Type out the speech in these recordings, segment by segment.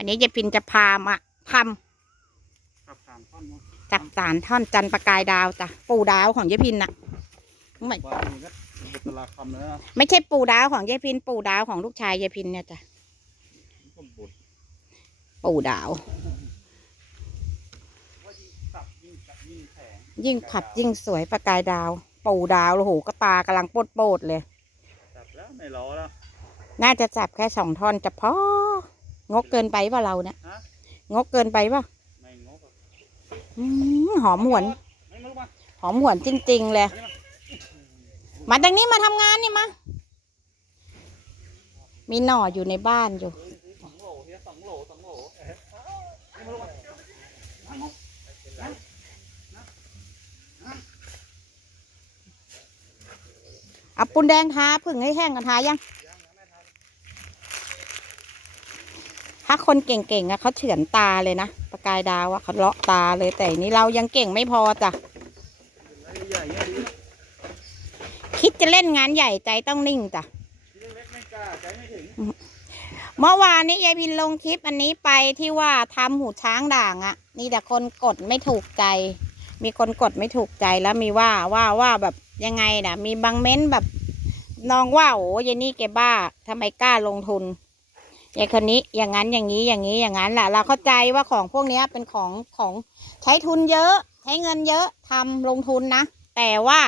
วันนี้ยายพินจะพามาทขับสามท่อนเนาะำจับสารท่อนจันทร์ประกายดาวจ้ะปูดาวของยายพินน่ะไม่ว่ามีก็บุตราคำแล้วนะไม่ใช่ปูดาวของยายพิน ปูดาวของลูกชายยายพินเนี่ยจ้ะก็บุตรปูดาวว่ายิ่งสับยิ่งสับยิ่งแข็งยิ่งขับยิ่งสวยประกายดาว ปูดาวโอ้โหก็ตากำลังโปดโปดๆเลยจับแล้วไม่ล้อแล้วน่าจะจับแค่สองท่อนจะพอ งกเกินไปป่ะเราเนี่ยฮะงกเกินไปป่ะไม่งกอะอืมหอมหวนไม่งกมาหอมหวนจริง ๆ เลย มาตรงนี้มาทำงานนี่มา มีหน่ออยู่ในบ้านอยู่สองโหลเฮียสองโหลสองโหลไม่งกมาเอาปูนแดงทาผึ่งให้แห้งกันทายัง ถ้าคนเก่งๆอะเขาเฉือนตาเลยนะประกายดาวอะเขาเลาะตาเลยแต่นี้เรายังเก่งไม่พอจ้ะคิดจะเล่นงานใหญ่ใจต้องนิ่งจ้ะเมื่อวานนี้ยายพินลงคลิปอันนี้ไปที่ว่าทำหูช้างด่างอะนี่แต่คนกดไม่ถูกใจ มีคนกดไม่ถูกใจแล้วมีว่าว่าว่าแบบยังไงนะมีบางเม้นแบบ น้องว่าโอ้ยายนี่แกบ้าทำไมกล้าลงทุน อย่ายคนนี้อย่างนั้นอย่างนี้อย่างนี้อย่างนั้นแหละเราเข้าใจว่าของพวกนี้เป็นของของใช้ทุนเยอะ ใช้เงินเยอะทำลงทุนนะ แต่ว่า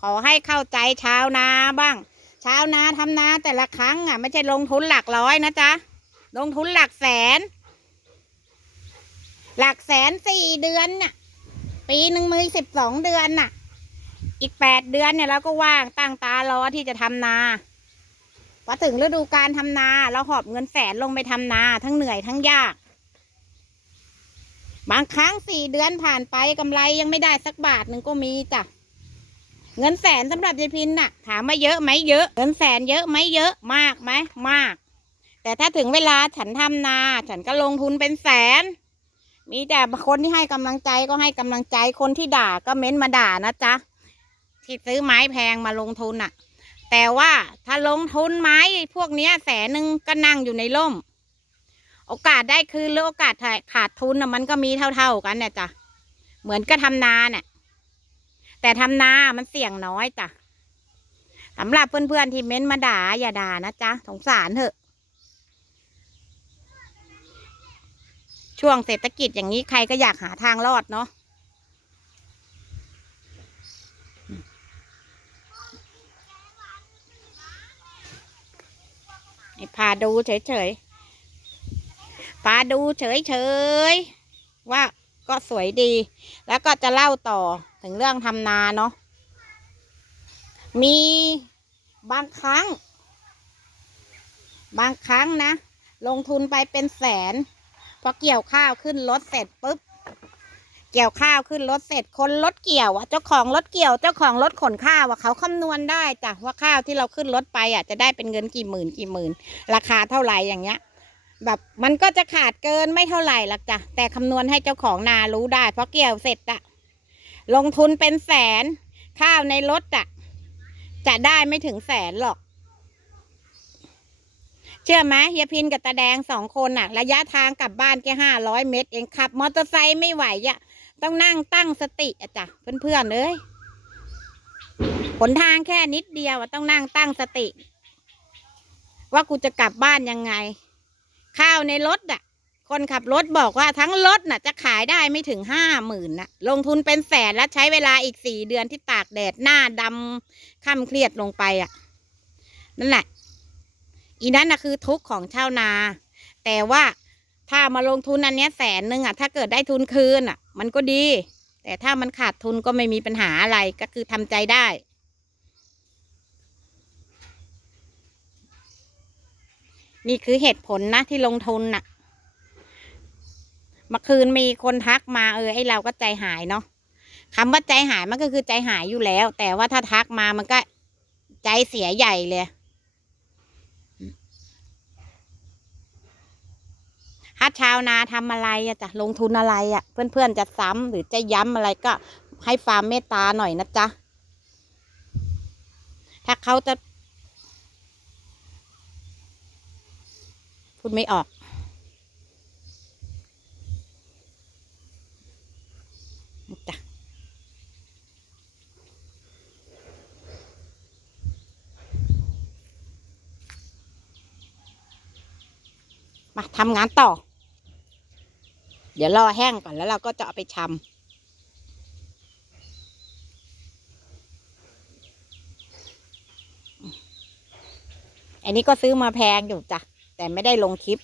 ขอให้เข้าใจชาวนาบ้าง ชาวนาทำนาแต่ละครั้งอะ ไม่ใช่ลงทุนหลักร้อยนะจ๊ะลงทุนหลักแสน หลักแสนสี่เดือนน่ะ ปีหนึ่งมือสิบสองเดือนน่ะ อีกแปดเดือนเนี่ยเราก็ว่างตั้งตารอที่จะทำนา พอถึงฤดูการทำนา เราหอบเงินแสนลงไปทำนา ทั้งเหนื่อยทั้งยาก บางครั้งสี่เดือนผ่านไปกำไรยังไม่ได้สักบาทหนึ่งก็มีจ้ะเงินแสนสำหรับยายพินน่ะ ถามว่าเยอะไหมเยอะ เงินแสนเยอะไหมเยอะมากไหมมาก แต่ถ้าถึงเวลาฉันทำนา ฉันก็ลงทุนเป็นแสน มีแต่คนที่ให้กำลังใจก็ให้กำลังใจคนที่ด่าก็เม้นมาด่านะจ๊ะที่ซื้อไม้แพงมาลงทุนน่ะ แต่ว่าถ้าลงทุนไม้พวกนี้แสนหนึ่งก็นั่งอยู่ในร่ม โอกาสได้คืนหรือโอกาสขาดทุนมันก็มีเท่าๆกันเนี่ยจ้ะเหมือนก็ทำนาเนี่ยแต่ทำนามันเสี่ยงน้อยจ้ะสำหรับเพื่อนๆที่เม้นมาด่าอย่าด่านะจ๊ะสงสารเถอะ ช่วงเศรษฐกิจอย่างนี้ใครก็อยากหาทางรอดเนาะ พาดูเฉยๆพาดูเฉยๆว่าก็สวยดี แล้วก็จะเล่าต่อถึงเรื่องทำนาเนาะมีบางครั้ง บางครั้งนะ ลงทุนไปเป็นแสน พอเกี่ยวข้าวขึ้นรถเสร็จปุ๊บ เกี่ยวข้าวขึ้นรถเสร็จคนรถเกี่ยวอะเจ้าของรถเกี่ยวเจ้าของรถขนข้าวอะเขาคำนวณได้จ้ะว่าข้าวที่เราขึ้นรถไปอะจะได้เป็นเงินกี่หมื่นกี่หมื่น ราคาเท่าไหร่อย่างเงี้ย แบบมันก็จะขาดเกินไม่เท่าไหร่หรอกจ้ะแต่คำนวณให้เจ้าของนารู้ได้ เพราะเกี่ยวเสร็จอะลงทุนเป็นแสน ข้าวในรถอะจะได้ไม่ถึงแสนหรอก เชื่อไหมเฮียพินกับตาแดงสองคนน่ะระยะทางกลับบ้านแค่ห้าร้อยเมตร เองขับ มอเตอร์ไซค์ไม่ไหวอะ ต้องนั่งตั้งสติอะจ้ะเพื่อนๆเอ้ยหนทางแค่นิดเดียวต้องนั่งตั้งสติ ว่ากูจะกลับบ้านยังไง ข้าวในรถอะคนขับรถบอกว่าทั้งรถน่ะ จะขายได้ไม่ถึงห้าหมื่นน่ะ ลงทุนเป็นแสนแล้วใช้เวลาอีกสี่เดือนที่ตากแดดหน้าดำค่ำเครียดลงไปอะ นั่นแหละ อีนั้นน่ะคือทุกข์ของชาวนา แต่ว่าถ้ามาลงทุนอันนี้แสนหนึ่งอะ ถ้าเกิดได้ทุนคืนอะ มันก็ดี แต่ถ้ามันขาดทุนก็ไม่มีปัญหาอะไรก็คือทำใจได้ นี่คือเหตุผลนะที่ลงทุนน่ะเมื่อคืนมีคนทักมาเออไอเราก็ใจหายเนาะคำว่าใจหายมันก็คือใจหายอยู่แล้ว แต่ว่าถ้าทักมามันก็ใจเสียใหญ่เลย ฮัทชาวนาทำอะไรอะจ้ะลงทุนอะไรอะเพื่อนๆจะซ้ำหรือจะย้ำอะไรก็ให้ฟาร์มเมตตาหน่อยนะจ๊ะถ้าเขาจะพูดไม่ออก จ้ะมาทำงานต่อ เดี๋ยวรอแห้งก่อนแล้วเราก็จะเอาไปชำอันนี้ก็ซื้อมาแพงอยู่จ้ะ แต่ไม่ได้ลงคลิป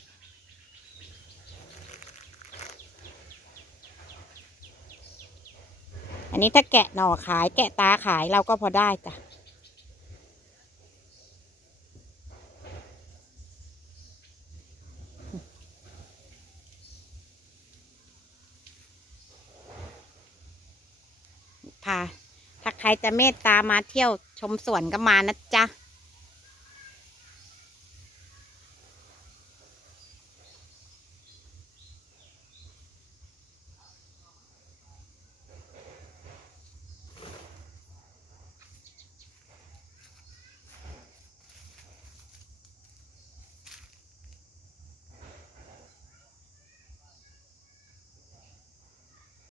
อันนี้ถ้าแกะหน่อขายแกะตาขายเราก็พอได้จ้ะ ค่ะถ้าใครจะเมตตามาเที่ยวชมสวนก็มานะจ๊ะ